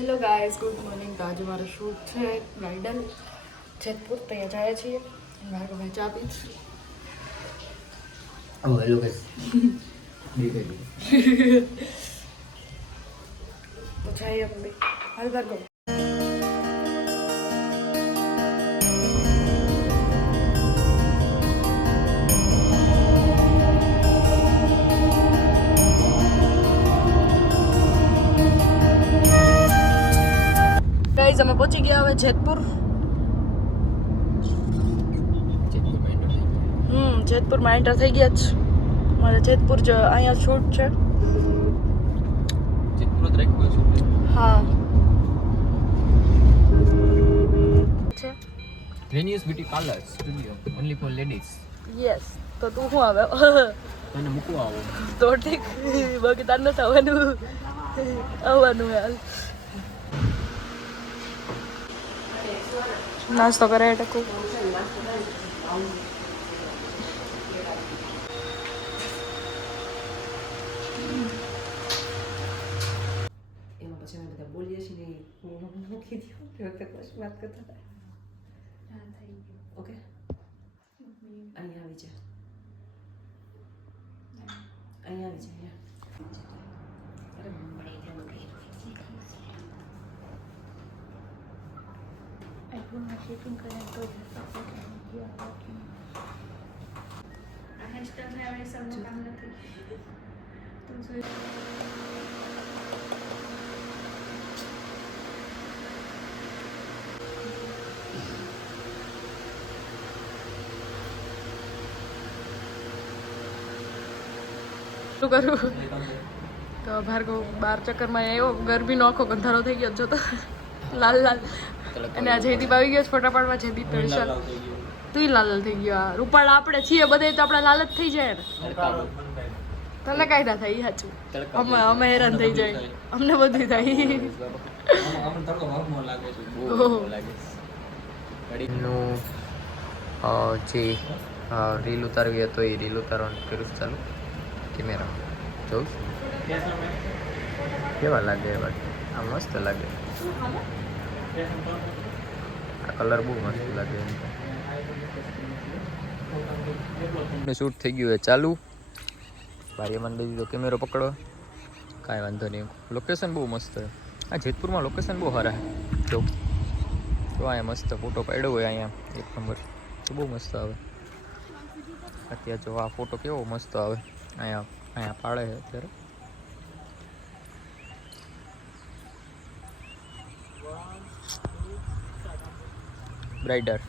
Hello guys, good morning. તો આજે મારો શૂટ છે બ્રાઇડલ જેતપુર. ત્યાં જાય છીએ મારે ભાઈ ચા પીશ. Hello guys. તો જઈએ મમ્મી. હાલ ભાર્ગવ. ગાઈઝ અમે પહોંચી ગયા હવે જેતપુર. જેતપુરમાં એન્ટર થઈ ગયા છે. મારે જેતપુર જ અહીંયા શૂટ છે. હા Genius Beauty Parlor Studio only for ladies. Yes. તો તું શું આવે તને મૂકવા આવો. તો ઠીક, બાકી તાર નથી આવવાનું યાર. નાસ્તો કરે ટકુ. એમાં પછી અમે બધા બોલીએ છીએ ને હું મૂકી દઉં તે વખતે પછી વાત કરતા હતા. ઓકે અહીંયા આવી જા, અહીંયા આવી જા. અરે મમ્મી શું કરું? તો ભાર્ગવ 12 ચક્કરમાં આવ્યો. ગરમીનો આખો ગંધારો થઈ ગયો જોતો, લાલ લાલ. અને આ જયદીપ આવી ગયો છે ફોટા પાડવા. જયદીપ વિશાલ તું લાલ લાલ થઈ ગયો. આ રૂપાળા આપણે છીએ બધે તો આપણે લાલ જ થઈ જાય ને. તને કાંઈ ના થાય, સાચું. અમે હેરાન થઈ જાય, અમને બધું થાય. જે રીલ ઉતારવી હતો એ રીલ ઉતારવાનું કર્યું છે ચાલુ. કેમેરા જોઉં કેવા લાગે? આ મસ્ત લાગે. આ કલર બહુ મસ્ત લાગે. શૂટ થઈ ગયું હોય ચાલુ. ભાઈ મને દીધો કેમેરો પકડો. કાંઈ વાંધો નહીં. લોકેશન બહુ મસ્ત છે. આ જેતપુરમાં લોકેશન બહુ સારા છે. જો અહીંયા મસ્ત ફોટો પાડ્યો હોય અહીંયા એક નંબર. તો બહુ મસ્ત આવે. અત્યારે જો આ ફોટો કેવો મસ્ત આવે. અહીંયા પાડે છે અત્યારે. બ્રાઇડર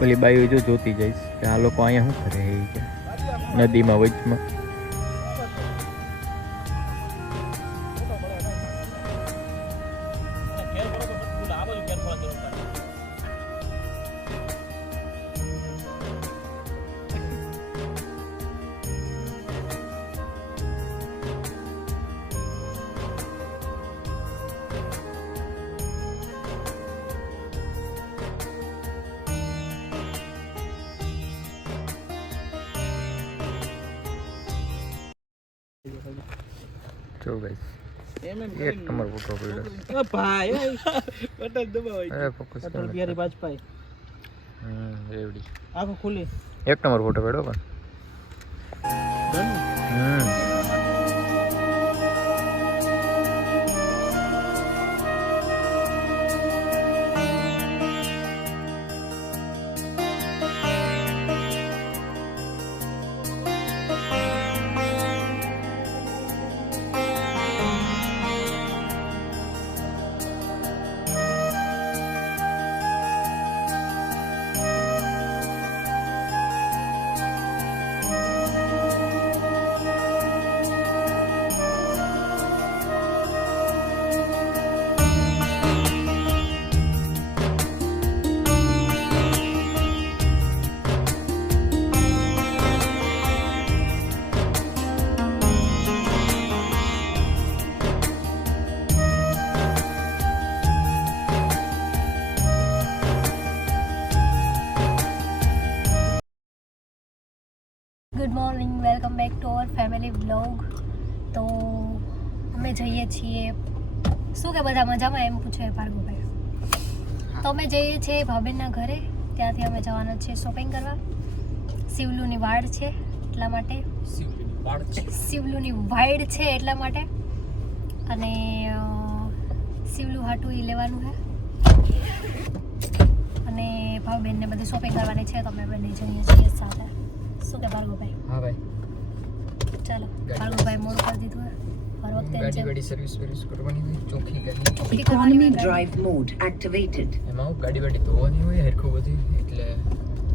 પેલી બાઈઓ જો જોતી જઈશ કે આ લોકો અહીંયા શું કરે છે નદીમાં વચમાં. જો ગાઈસ એક નંબર ફોટો પડ્યો ભાઈ. બટન દબાવો. અરે ફોકસ કર. પ્યારી બાજપાઈ રેવડી આખો ખુલ્લી એક નંબર ફોટો પડ્યો પણ good morning welcome back to our family vlog. તો અમે જઈએ છીએ શું કે બધા મજામાં એમ પૂછે ભાર્ગવભાઈ. તો અમે જઈએ છીએ ભાભીના ઘરે. ત્યાંથી અમે જવાના છીએ શોપિંગ કરવા. શિવલુની વાડ છે એટલા માટે શિવલુની વાડ છે એટલા માટે અને શિવલું હાટું એ લેવાનું છે અને ભાવબેનને બધી શોપિંગ કરવાની છે. તો અમે બંને જઈએ છીએ સાથે. શું કે ભાર્ગવભાઈ? હા ભાઈ ચાલો. ભાર્ગવભાઈ મોડું કરી દીધું હે હર વખતે ગાડી સર્વિસ કરવાની હોય ચોખ્ખી ગાડી ઇકોનોમી drive mode activated. એમાં ગાડી ધોવાની હોય હરખું બધું એટલે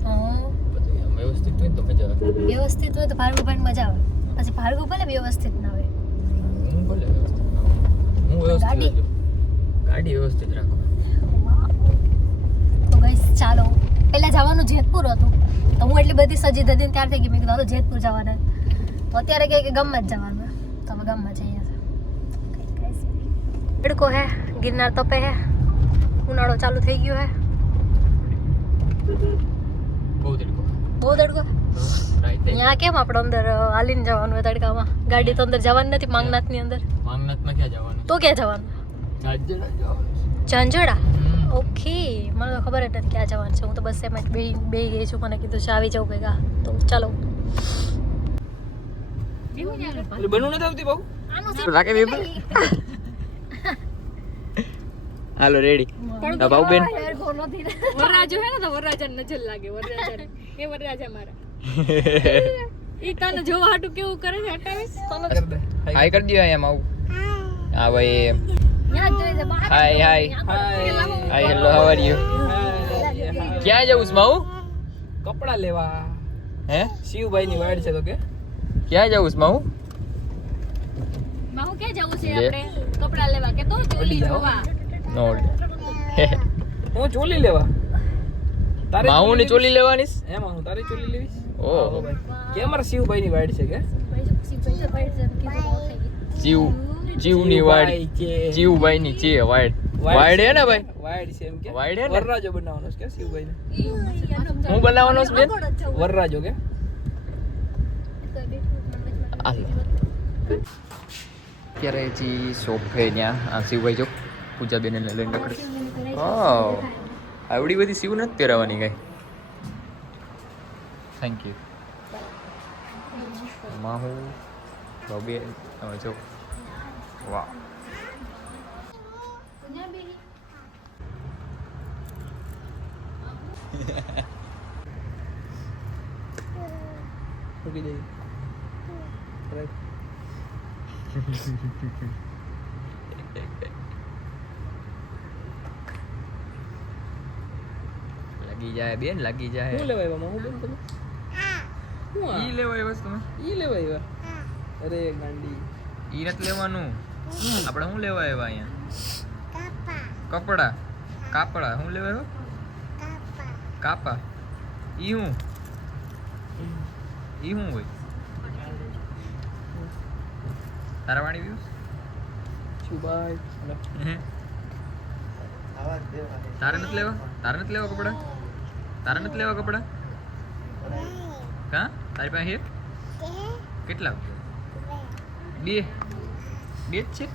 હા બધું આમ વ્યવસ્થિત હોય ને તો મજા આવે. વ્યવસ્થિત હોય તો ભાર્ગવભાઈને મજા આવે. પછી ભાર્ગવ ભલે વ્યવસ્થિત ના હોય. હું ભલે વ્યવસ્થિત ના હોઉં. હું વ્યવસ્થિત ગાડી? જ હોઉં. ગાડી વ્યવસ્થિત રાખો. તો ગાઈસ ચાલો. પહેલા જવાનું જેતપુર હતું તો હું એટલી બધી સજી ધજીને તૈયાર થઈ ગઈ. મેં કીધું હાલો જેતપુર જવાના. તો અત્યારે કહે કે ગામમાં જ જવાનું. તો અમે ગામમાં જઈએ છીએ. તડકો હે, ગિરનાર તપે હે, ઉનાળો ચાલુ થઈ ગયો હે. બહુ તડકો બહુ તડકો. ત્યાં કેમ આપણે અંદર હાલીને જવાનું હોય તડકામાં? ગાડી તો અંદર જવાની નથી માંગનાથની અંદર. માંગનાથમાં ક્યાં જવાનું? તો ક્યાં જવાનું? ઝાંઝરા જવાનું. ઝાંઝરા? ઓકે, મને તો ખબર જ નથી ક્યાં જવાનું છે. હું તો બસ એમાં બે ગઈ છું. મને કીધું છે આવી જાઉં ભેગા. તો ચાલો. બનવું નથી આવતી બહુ રાખે બેબી. હાલો રેડી. આ બાઉ બેન વરરાજો હે ને તો વરરાજા નજર લાગે. વરરાજા એ વરરાજા મારા ઈ તને જોવા હાટું કેવું કરે છે હટાવીશ હાય કરી દો એમ આવું. હા ભાઈ hi hi hi hello how are you. ક્યાં જવું છે માઉ? કપડા લેવા હે શિવભાઈ ની વાડ છે તો કે ક્યાં જવું છે માઉ? માહુ કે જવું છે આપણે કપડા લેવા કે તો ચોલી જોવા નો હું ચોલી લેવા તારે માઉ ની ચોલી લેવાની છે? એમાં હું તારી ચોલી લેવીશ. ઓહો કે અમારા શિવભાઈ ની વાડ છે કે જીવની વાડ જીવભાઈ ની છે વાડ. વાડ હે ને ભાઈ? વાડ છે એમ કે વાડ હે ને? વરરાજો બનાવવાનો છે કે શિવભાઈ ને હું બનાવવાનો છે બેન? વરરાજો કે અત્યારે જી શોપ છે ત્યાં આ શિવભાઈ જો પૂજાબેન લઈને નીકળે. આવડી બધી શિવ નથી પહેરાવાની કઈ. Thank you. માં હું બે તમે જો વાહ મૂકી દઈ લાગી જાય બેન લાગી જાય. શું લેવાય એમાં હું બેન તમે શું આ ઈ લેવાય બસ તમે. ઈ લેવાય એવા અરે ગાંડી ઈ નથી લેવાનું. આપણે શું લેવા આવ્યા અહીંયા? કપડા કાપડા શું લેવા આવ્યા? કાપા. ઈ શું હોય? તારા વાણી વ્યૂઝ શિવભાઈ તારે નથી લેવા? તારે નથી લેવા કપડા? તારે નથી લેવા કપડા? હા તારી પાસે હે? કેટલા? બે જ છે.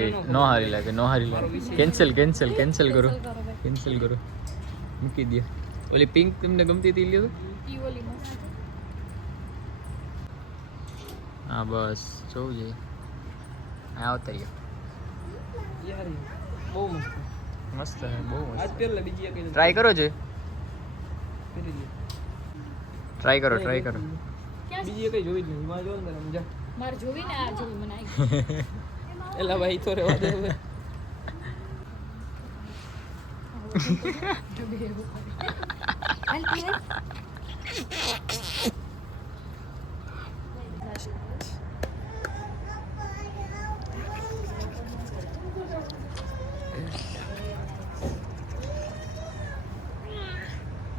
ઓકે નો હારી લાગે નો હારી લાગે કેન્સલ કેન્સલ કેન્સલ કરો કેન્સલ કરો મૂકી દે ઓલી પિંક તમને ગમતી હતી લ્યો હા બસ જોવું જોઈએ હા આવતા રહ્યો યાર બહુ મસ્ત મસ્ત હે બહુ આજ મસ્ત પહેલા બીજી એક ટ્રાય કરો છે કરી દે ટ્રાય કરો બીજી એક જોઈ જ નહીં માં જો ને સમજા મારે જોવી ને આ જોવી મને એલા ભાઈ તો રેવા દે હવે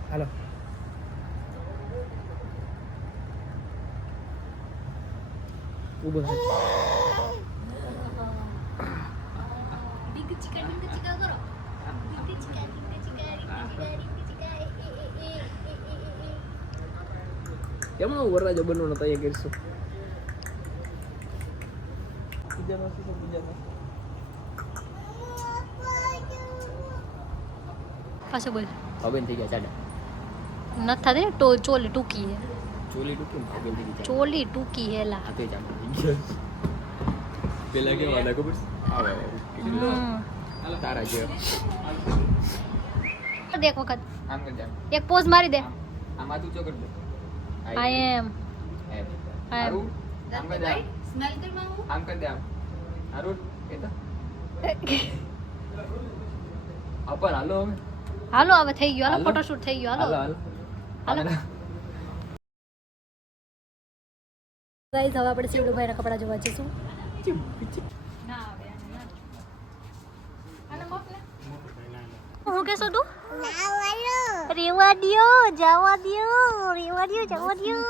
હાલો ઊભો થાય કેમ હું વરરાજો બનવાનો તૈયાર કરીશું પાછો બોલ હવે થઈ ગયા ચાલે નથી થતી ને ચોલી ટૂંકી હે ચોલી ટૂંકી હવે થઈ ગઈ ચોલી ટૂંકી હેલા આ તો જામ પેલા કેવા હતા ખબર આવે તારા જે દે એક વખત આમ કર દે એક પોઝ મારી દે આમ આ તું ચોકર દે આઈ એમ હારું આમ કર દે આમ કર દે આમ હારું એ તો અપર હાલો હવે હાલો હવે થઈ ગયો હાલો ફોટોશૂટ થઈ ગયો હાલો હાલો ગાઈસ હવે આપણે શિવડુભાઈના કપડા જોવા જઈશું હું કેસો તું રેવા દ્યો જવા દ્યો રેવા દ્યો જવા દ્યો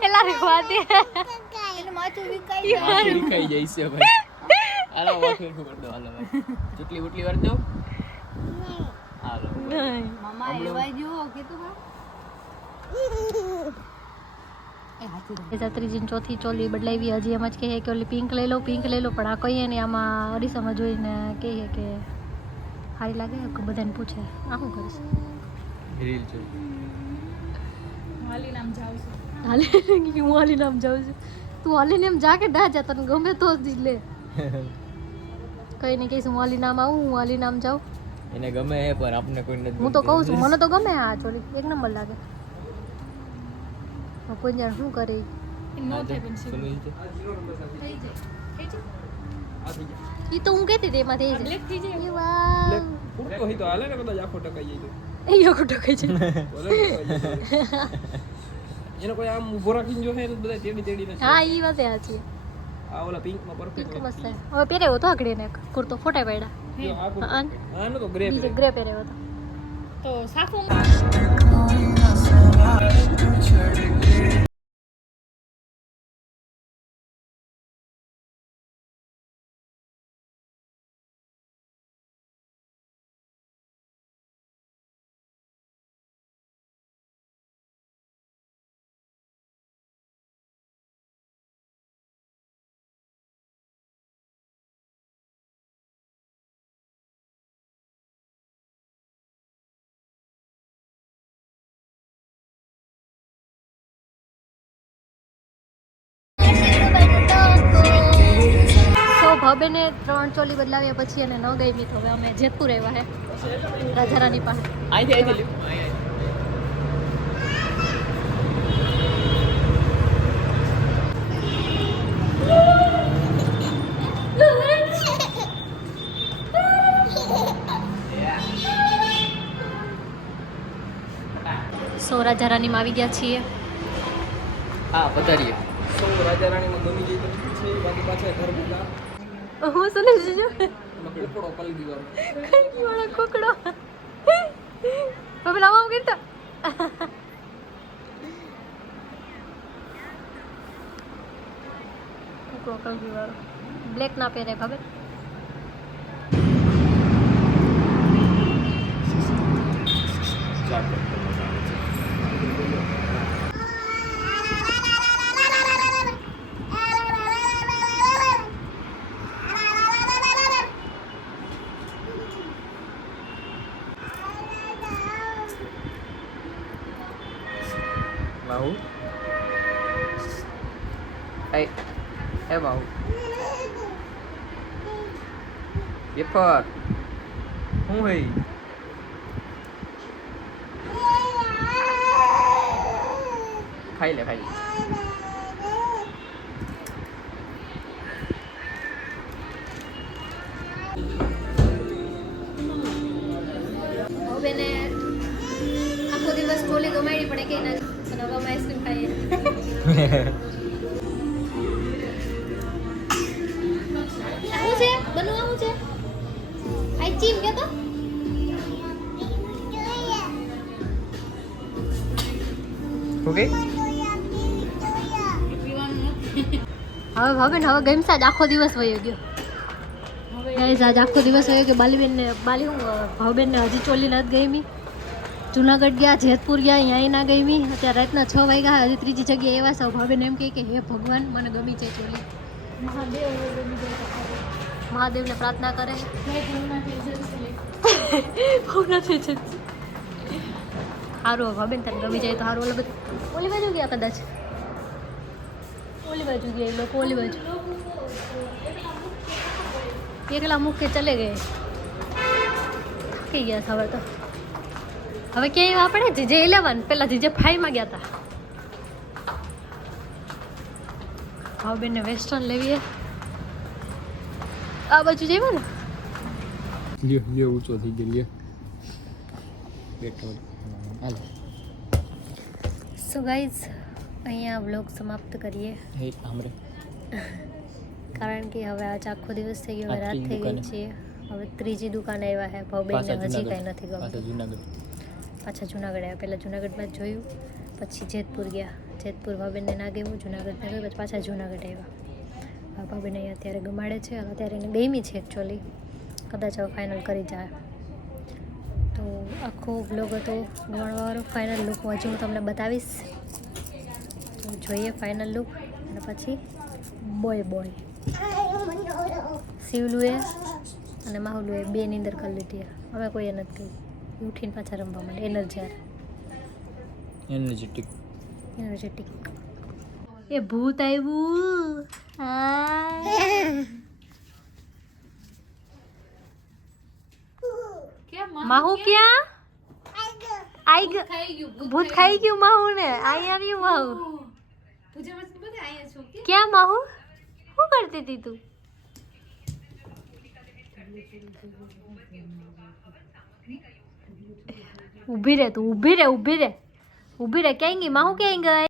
એલા રેવા દે ખાઈ જાય છે ભાઈ હાલો વાફેર કર દો હાલો ભાઈ ચૂટલી ઉટલી વાર દો હાલો મામા એવા જો કે તું ત્રીજી ચોથી ચોલી બદલાવી હજી એમ જ કહે કે ઓલી પિંક લઈ લો પણ આ કહીએ ને આમાં અરીસામાં જોઈને કહીએ કે સારી લાગે કે બધાને પૂછે આ શું કરીશ રીલ છે હાલી નામ જાઉં છું હાલે હું હાલીને આમ જાઉં છું તું હાલીને એમ જા કે ના જા તને ગમે તો જ લે કઈ નહીં કહીશ હું હાલીને આમ આવું હું હાલીને આમ જાઉં એને ગમે હે પણ આપને કોઈ નથી હું તો કહું છું મને તો ગમે આ ચોલી એક નંબર લાગે કોઈ જાણ શું કરે નો થાય પણ સુનિલ છે એ તો હું કહેતી હતી એમાં થઈ જાય બ્લેક થઈ જાય એ વાહ પૂરતો હોય તો હાલે ને કદાચ આખો ટકાઈ જાય એ યોગો ટકાઈ છે એનો કોઈ આમ ઉભો રાખીને જો હે તો બધા તેડી ને હા એ વાત સાચી આ ઓલા પિંક માં પરફેક્ટ પિંક મસ્ત હવે પહેર્યો હતો આગળ ને કુર્તો ફોટા પાડ્યા જો આ કુર્તો. હા આનો તો ગ્રે બીજો ગ્રે પહેર્યો હતો તો સાફો ભાભીને 3 ચોલી બદલાવ્યા પછી એને ન ગઈ તો હવે અમે જેતપુર આવ્યા હે રાજારાની પાસે આઈ લ્યો સો રાજારાનીમાં આવી ગયા છીએ હા પધારીએ સૌ રાજા રાણીમાં ગમી જાય તો ઠીક છે બાકી પાછા ઘર ભેગા હું સુને છું કુકડો પલી દીવાનો કઈ વાળો કુકડો પપ્પા નામ કેતો કુકડો કલગી વાળો બ્લેક ના પહેરે ખબર ચાટ એકદમ મજા આવે છે. બાહુ એ બાહુ પેપર શું હે ખાઈ લે બેને આખો દિવસ ગોલી ગમાડી પડે કે ના અને હવે અમે આઈસ્ક્રીમ ખાઈએ શું છે બનવા શું છે આઈ ચીમ કે તો ઓકે હવે ભાભીને હવે ગમસા જ આખો દિવસ વયો ગયો ગાઈઝ આજ આખો દિવસ વયો ગયો બાલીબેનને હું ભાવબેનને હજી ચોલી નથી ગમી જુનાગઢ ગયા જેતપુર ગયા અહીંયા ના ગમી અત્યારે રાતના 6 વાગ્યા હજી ત્રીજી જગ્યાએ એવા સૌ ભાવબેન એમ કહે કે હે ભગવાન મને ગમી છે ચોલી મહાદેવને પ્રાર્થના કરે સારું ભાવબેન તને ગમી જાય તો સારું ઓલે બધું ઓલી બાજુ ગયા કદાચ ઓલી બાજુ ગયા એ લોકો ઓલી બાજુ એકલા મૂકે ચલે ગયે થાકી ગયા હવે તો હવે ક્યાંય આપણે જીજે 11 પેલા જીજે 5 માં ગયા હતા હવે બેનને વેસ્ટર્ન લેવીએ આ બાજુ જઈએ ને લ્યો ઊંચો થઈ ગયો લ્યો બેઠો હાલ સો ગાઈઝ અહીંયા વ્લોગ સમાપ્ત કરીએ હે આમરે કારણ કે હવે આજ આખો દિવસ થઈ ગયો હવે રાત થઈ ગઈ છે હવે ત્રીજી દુકાન આવ્યા છે ભાવબેનને હજી કાંઈ નથી ગમતું પાછા જુનાગઢ આવ્યા પહેલાં જુનાગઢમાં જ જોયું પછી જેતપુર ગયા જેતપુર ભાવબેનને ના ગયું જુનાગઢ ના ગયું પછી પાછા જુનાગઢ આવ્યા ભાવબેન અહીંયા અત્યારે ગમાડે છે અત્યારે એને ગમી છે એકચ્યુઅલી કદાચ હવે ફાઇનલ કરી જાય તો આખો વ્લોગ હતો ગમાડવાવાળો ફાઇનલ લુક હજી હું તમને બતાવીશ તો જોઈએ ફાઇનલ લુક અને પછી બોય શિવલુએ અને માહુલુએ બે નીંદર કરી લીધી હવે કોઈએ નથી કહી ઉઠીને પાછા રમવા માંડે એનર્જેટિક એ ભૂત આવ્યું માહુ ક્યાં ભૂત ખાઈ ગયું માહુ ને અહીંયા રહ્યું માહુ ક્યાં માહુ શું કરતી હતી તું ઊભી રે ક્યાં ગઈ માહુ ક્યાં ગઈ